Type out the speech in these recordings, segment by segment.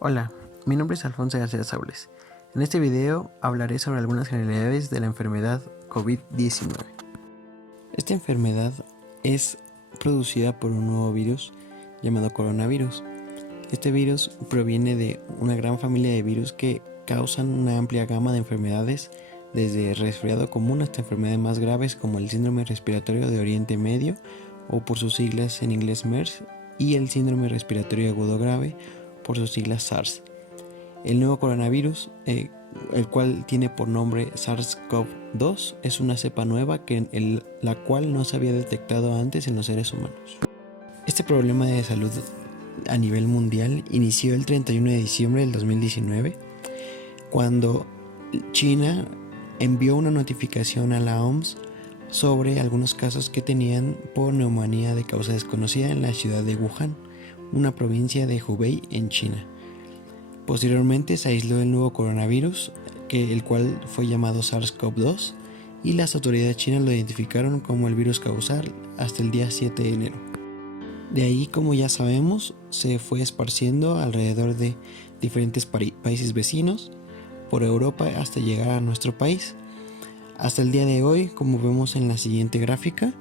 Hola, mi nombre es Alfonso García Saules. En este video hablaré sobre algunas generalidades de la enfermedad COVID-19. Esta enfermedad es producida por un nuevo virus llamado coronavirus. Este virus proviene de una gran familia de virus que causan una amplia gama de enfermedades, desde resfriado común hasta enfermedades más graves como el síndrome respiratorio de Oriente Medio, o por sus siglas en inglés MERS, y el síndrome respiratorio agudo grave por sus siglas SARS. El nuevo coronavirus, el cual tiene por nombre SARS-CoV-2, es una cepa nueva la cual no se había detectado antes en los seres humanos. Este problema de salud a nivel mundial inició el 31 de diciembre del 2019, cuando China envió una notificación a la OMS sobre algunos casos que tenían por neumonía de causa desconocida en la ciudad de Wuhan, una provincia de Hubei en China. Posteriormente se aisló el nuevo coronavirus, el cual fue llamado SARS-CoV-2, y las autoridades chinas lo identificaron como el virus causal hasta el día 7 de enero. De ahí, como ya sabemos, se fue esparciendo alrededor de diferentes países vecinos, por Europa hasta llegar a nuestro país. Hasta el día de hoy, como vemos en la siguiente gráfica,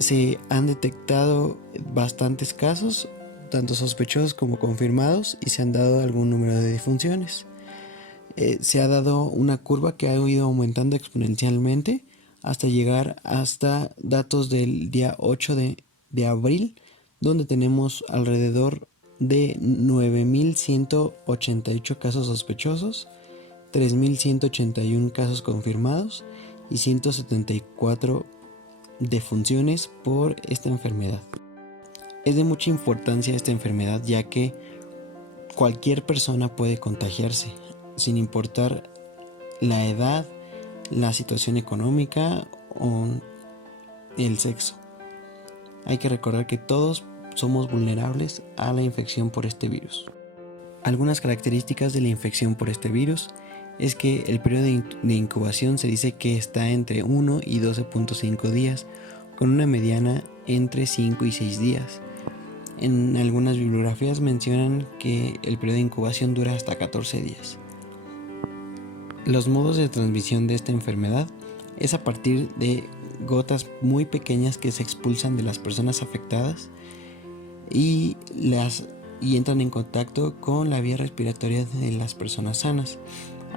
se han detectado bastantes casos, tanto sospechosos como confirmados, y se han dado algún número de defunciones. Se ha dado una curva que ha ido aumentando exponencialmente hasta llegar hasta datos del día 8 de abril, donde tenemos alrededor de 9.188 casos sospechosos, 3.181 casos confirmados y 174 defunciones por esta enfermedad. Es de mucha importancia esta enfermedad, ya que cualquier persona puede contagiarse, sin importar la edad, la situación económica o el sexo. Hay que recordar que todos somos vulnerables a la infección por este virus. Algunas características de la infección por este virus es que el periodo de incubación se dice que está entre 1 y 12.5 días, con una mediana entre 5 y 6 días. En algunas bibliografías mencionan que el periodo de incubación dura hasta 14 días. Los modos de transmisión de esta enfermedad es a partir de gotas muy pequeñas que se expulsan de las personas afectadas y entran en contacto con la vía respiratoria de las personas sanas,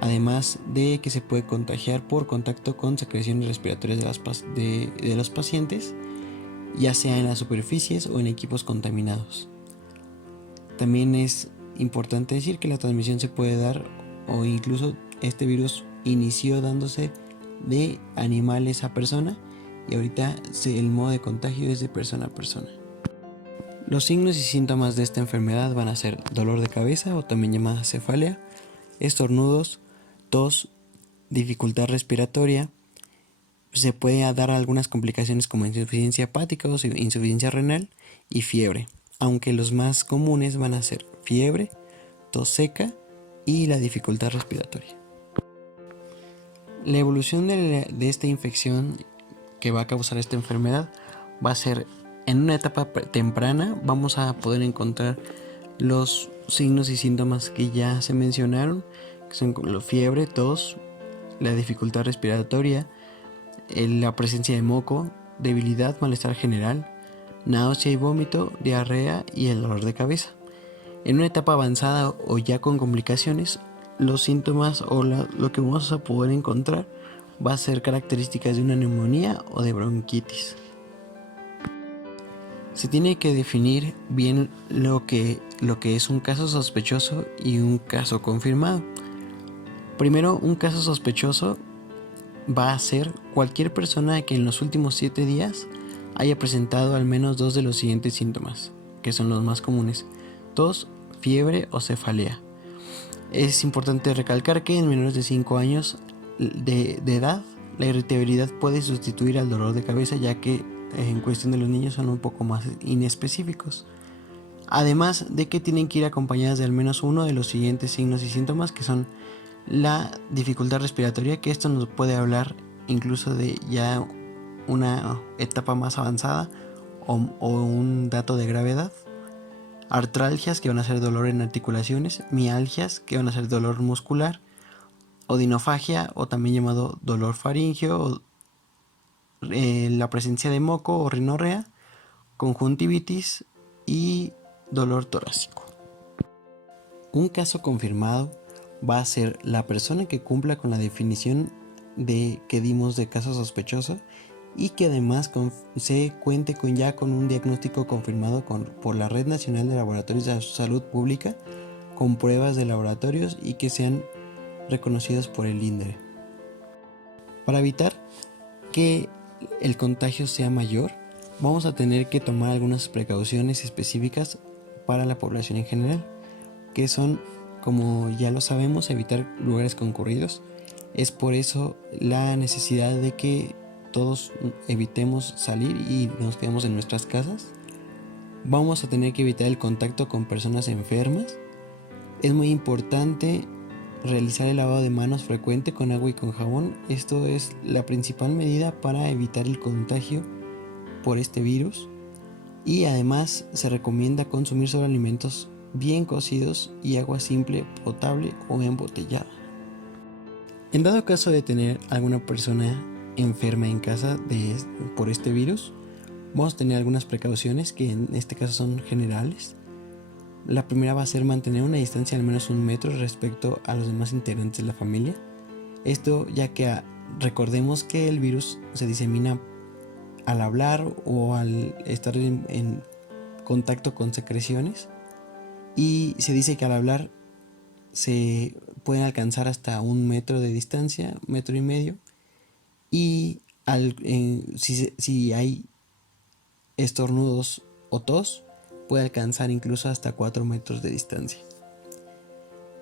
además de que se puede contagiar por contacto con secreciones respiratorias de los pacientes, ya sea en las superficies o en equipos contaminados. También es importante decir que la transmisión se puede dar, o incluso este virus inició dándose de animales a persona, y ahorita el modo de contagio es de persona a persona. Los signos y síntomas de esta enfermedad van a ser dolor de cabeza, o también llamada cefalea, estornudos, tos, dificultad respiratoria. Se puede dar algunas complicaciones como insuficiencia hepática o insuficiencia renal y fiebre, aunque los más comunes van a ser fiebre, tos seca y la dificultad respiratoria. La evolución de esta infección que va a causar esta enfermedad va a ser en una etapa temprana. Vamos a poder encontrar los signos y síntomas que ya se mencionaron, que son la fiebre, tos, la dificultad respiratoria, la presencia de moco, debilidad, malestar general, náusea y vómito, diarrea y el dolor de cabeza. En una etapa avanzada o ya con complicaciones, los síntomas o lo que vamos a poder encontrar va a ser características de una neumonía o de bronquitis. Se tiene que definir bien lo que es un caso sospechoso y un caso confirmado. Primero, un caso sospechoso va a ser cualquier persona que en los últimos 7 días haya presentado al menos 2 de los siguientes síntomas, que son los más comunes: tos, fiebre o cefalea. Es importante recalcar que en menores de 5 años de edad, la irritabilidad puede sustituir al dolor de cabeza, ya que en cuestión de los niños son un poco más inespecíficos. Además de que tienen que ir acompañadas de al menos uno de los siguientes signos y síntomas, que son la dificultad respiratoria, que esto nos puede hablar incluso de ya una etapa más avanzada o un dato de gravedad. artralgias, que van a ser dolor en articulaciones, mialgias, que van a ser dolor muscular, odinofagia, o también llamado dolor faríngeo, la presencia de moco o rinorrea, conjuntivitis y dolor torácico. Un caso confirmado va a ser la persona que cumpla con la definición que dimos de caso sospechoso y que además se cuente con un diagnóstico confirmado por la Red Nacional de Laboratorios de Salud Pública, con pruebas de laboratorios y que sean reconocidos por el INDRE. Para evitar que el contagio sea mayor, vamos a tener que tomar algunas precauciones específicas para la población en general, que son, como ya lo sabemos, evitar lugares concurridos. Es por eso la necesidad de que todos evitemos salir y nos quedemos en nuestras casas. Vamos a tener que evitar el contacto con personas enfermas. Es muy importante realizar el lavado de manos frecuente con agua y con jabón. Esto es la principal medida para evitar el contagio por este virus. Y además se recomienda consumir solo alimentos bien cocidos y agua simple, potable o embotellada. En dado caso de tener alguna persona enferma en casa por este virus, vamos a tener algunas precauciones que en este caso son generales. La primera va a ser mantener una distancia de al menos 1 metro respecto a los demás integrantes de la familia. Esto ya que recordemos que el virus se disemina al hablar o al estar en contacto con secreciones, y se dice que al hablar se pueden alcanzar hasta 1 metro de distancia, 1,5 metros, y si hay estornudos o tos, puede alcanzar incluso hasta 4 metros de distancia.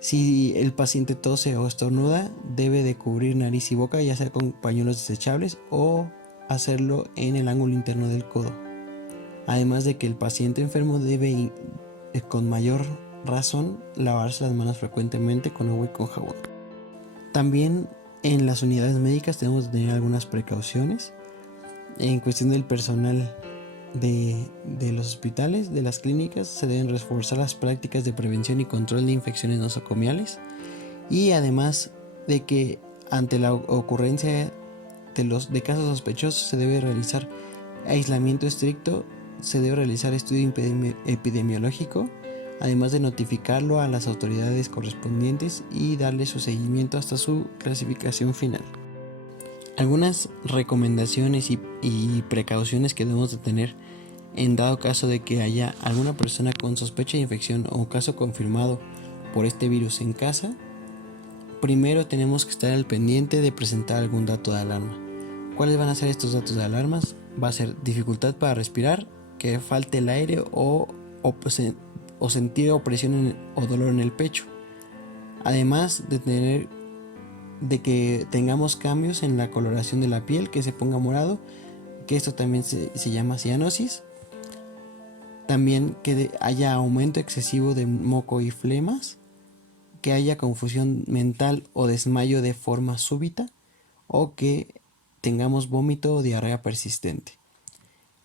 Si el paciente tose o estornuda, debe de cubrir nariz y boca, ya sea con pañuelos desechables o hacerlo en el ángulo interno del codo. Además de que el paciente enfermo debe, con mayor razón, lavarse las manos frecuentemente con agua y con jabón. También en las unidades médicas tenemos que tener algunas precauciones. En cuestión del personal de los hospitales, de las clínicas, se deben reforzar las prácticas de prevención y control de infecciones nosocomiales, y además de que ante la ocurrencia de casos sospechosos se debe realizar aislamiento estricto, se debe realizar estudio epidemiológico, además de notificarlo a las autoridades correspondientes y darle su seguimiento hasta su clasificación final. Algunas recomendaciones y precauciones que debemos de tener en dado caso de que haya alguna persona con sospecha de infección o caso confirmado por este virus en casa. Primero tenemos que estar al pendiente de presentar algún dato de alarma. ¿Cuáles van a ser estos datos de alarmas? Va a ser dificultad para respirar, que falte el aire o sentir opresión o dolor en el pecho. Además de que tengamos cambios en la coloración de la piel, que se ponga morado, que esto también se llama cianosis. También que haya aumento excesivo de moco y flemas, que haya confusión mental o desmayo de forma súbita, o que tengamos vómito o diarrea persistente.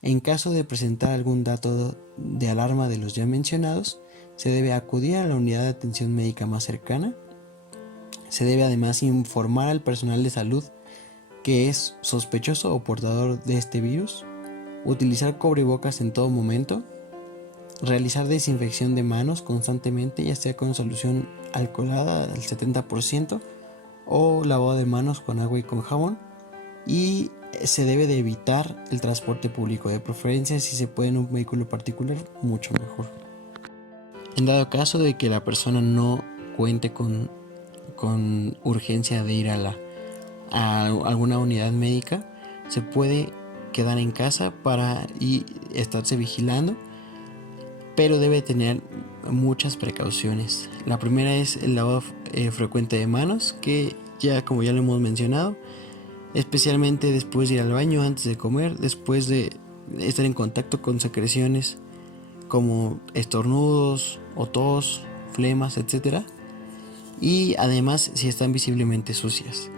En caso de presentar algún dato de alarma de los ya mencionados, se debe acudir a la unidad de atención médica más cercana. Se debe además informar al personal de salud que es sospechoso o portador de este virus, utilizar cubrebocas en todo momento, realizar desinfección de manos constantemente, ya sea con solución alcoholada al 70% o lavado de manos con agua y con jabón, y se debe de evitar el transporte público, de preferencia si se puede en un vehículo particular, mucho mejor. En dado caso de que la persona no cuente con urgencia de ir a alguna unidad médica, se puede quedar en casa para estarse vigilando, pero debe tener muchas precauciones. La primera es el lavado frecuente de manos, que como ya lo hemos mencionado, especialmente después de ir al baño, antes de comer, después de estar en contacto con secreciones como estornudos o tos, flemas, etc. Y además si están visiblemente sucias.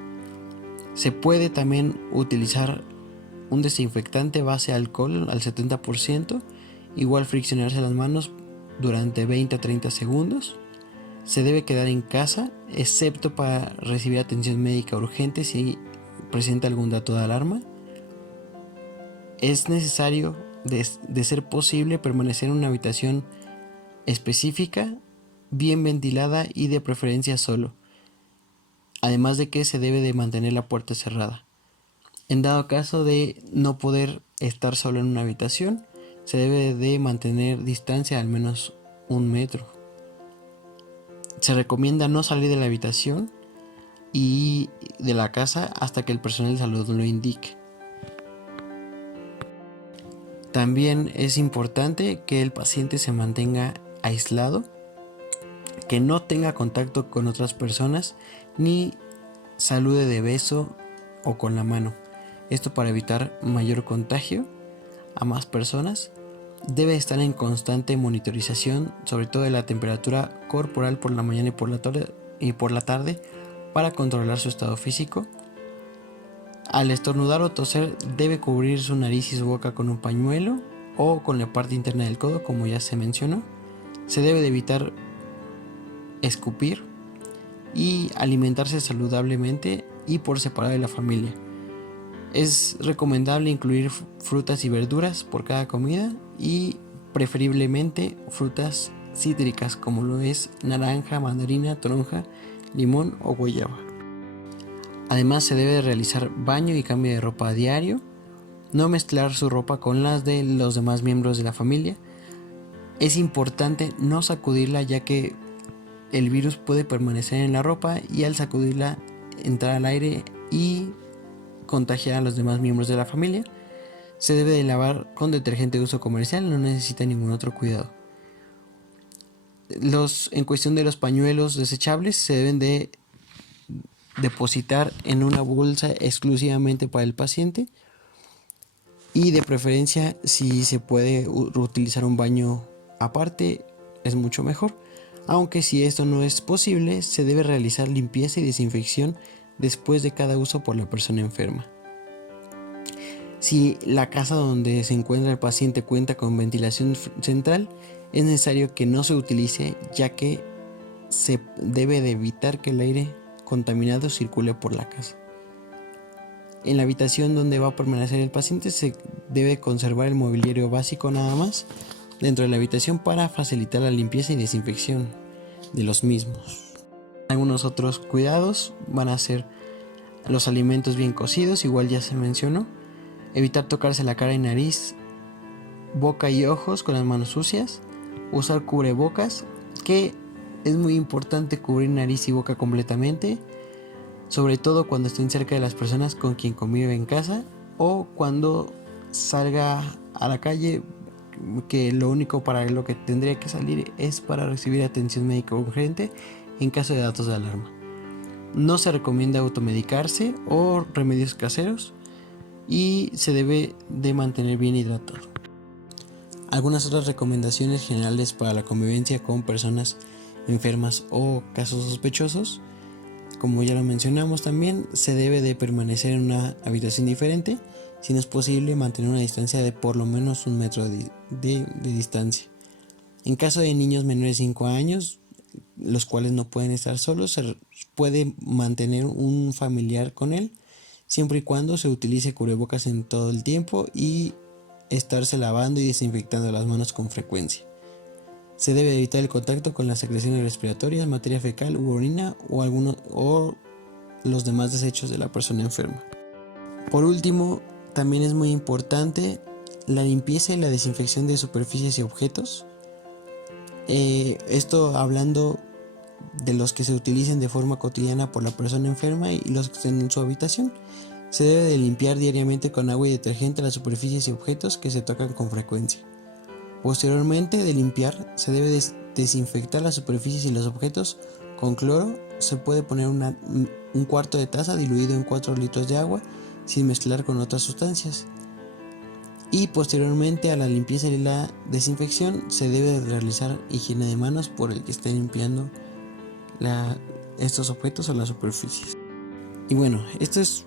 Se puede también utilizar un desinfectante base alcohol al 70%, igual friccionarse las manos durante 20 a 30 segundos. Se debe quedar en casa, excepto para recibir atención médica urgente si presenta algún dato de alarma. Es necesario, de ser posible, permanecer en una habitación específica, bien ventilada y de preferencia solo. Además de que se debe de mantener la puerta cerrada. En dado caso de no poder estar solo en una habitación, se debe de mantener distancia al menos 1 metro. Se recomienda no salir de la habitación y de la casa hasta que el personal de salud lo indique. También es importante que el paciente se mantenga aislado, que no tenga contacto con otras personas ni salude de beso o con la mano. Esto para evitar mayor contagio a más personas. Debe estar en constante monitorización, sobre todo de la temperatura corporal por la mañana y por la tarde para controlar su estado físico. Al estornudar o toser debe cubrir su nariz y su boca con un pañuelo o con la parte interna del codo, como ya se mencionó. Se debe de evitar escupir y alimentarse saludablemente y por separado de la familia. Es recomendable incluir frutas y verduras por cada comida y preferiblemente frutas cítricas como lo es naranja, mandarina, toronja, limón o guayaba. Además se debe realizar baño y cambio de ropa a diario, no mezclar su ropa con las de los demás miembros de la familia. Es importante no sacudirla, ya que el virus puede permanecer en la ropa y al sacudirla entrar al aire y contagiar a los demás miembros de la familia. Se debe de lavar con detergente de uso comercial, no necesita ningún otro cuidado. En cuestión de los pañuelos desechables, se deben de depositar en una bolsa exclusivamente para el paciente y de preferencia, si se puede utilizar un baño aparte, es mucho mejor. Aunque si esto no es posible, se debe realizar limpieza y desinfección después de cada uso por la persona enferma. Si la casa donde se encuentra el paciente cuenta con ventilación central, es necesario que no se utilice, ya que se debe de evitar que el aire contaminado circule por la casa. En la habitación donde va a permanecer el paciente se debe conservar el mobiliario básico nada más dentro de la habitación para facilitar la limpieza y desinfección de los mismos. Algunos otros cuidados van a ser los alimentos bien cocidos, igual ya se mencionó. Evitar tocarse la cara y nariz, boca y ojos con las manos sucias. Usar cubrebocas, que es muy importante cubrir nariz y boca completamente, sobre todo cuando estén cerca de las personas con quien convive en casa o cuando salga a la calle, que lo único para lo que tendría que salir es para recibir atención médica urgente en caso de datos de alarma. No se recomienda automedicarse o remedios caseros y se debe de mantener bien hidratado. Algunas otras recomendaciones generales para la convivencia con personas enfermas o casos sospechosos: como ya lo mencionamos también, se debe de permanecer en una habitación diferente. Si no es posible, mantener una distancia de por lo menos 1 metro de distancia. En caso de niños menores de 5 años, los cuales no pueden estar solos, se puede mantener un familiar con él, siempre y cuando se utilice cubrebocas en todo el tiempo y estarse lavando y desinfectando las manos con frecuencia. Se debe evitar el contacto con las secreciones respiratorias, materia fecal u orina o los demás desechos de la persona enferma. Por último, también es muy importante la limpieza y la desinfección de superficies y objetos. Esto hablando de los que se utilicen de forma cotidiana por la persona enferma y los que estén en su habitación. Se debe de limpiar diariamente con agua y detergente las superficies y objetos que se tocan con frecuencia. Posteriormente de limpiar, se debe desinfectar las superficies y los objetos con cloro. Se puede poner un cuarto de taza diluido en 4 litros de agua sin mezclar con otras sustancias. Y posteriormente a la limpieza y la desinfección se debe realizar higiene de manos por el que esté limpiando estos objetos o las superficies. Y bueno, esto es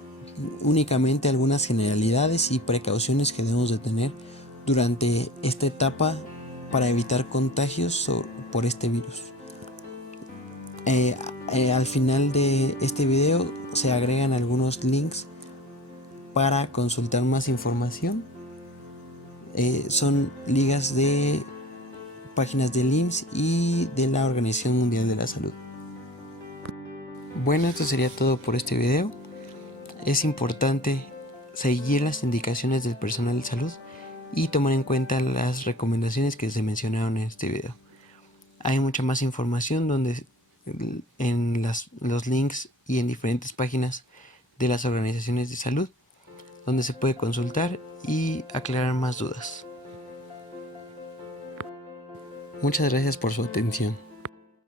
únicamente algunas generalidades y precauciones que debemos de tener durante esta etapa para evitar contagios por este virus. Al final de este video se agregan algunos links para consultar más información. Son ligas de páginas del IMSS y de la Organización Mundial de la Salud. Bueno, esto sería todo por este video. Es importante seguir las indicaciones del personal de salud y tomar en cuenta las recomendaciones que se mencionaron en este video. Hay mucha más información en los links y en diferentes páginas de las organizaciones de salud, donde se puede consultar y aclarar más dudas. Muchas gracias por su atención.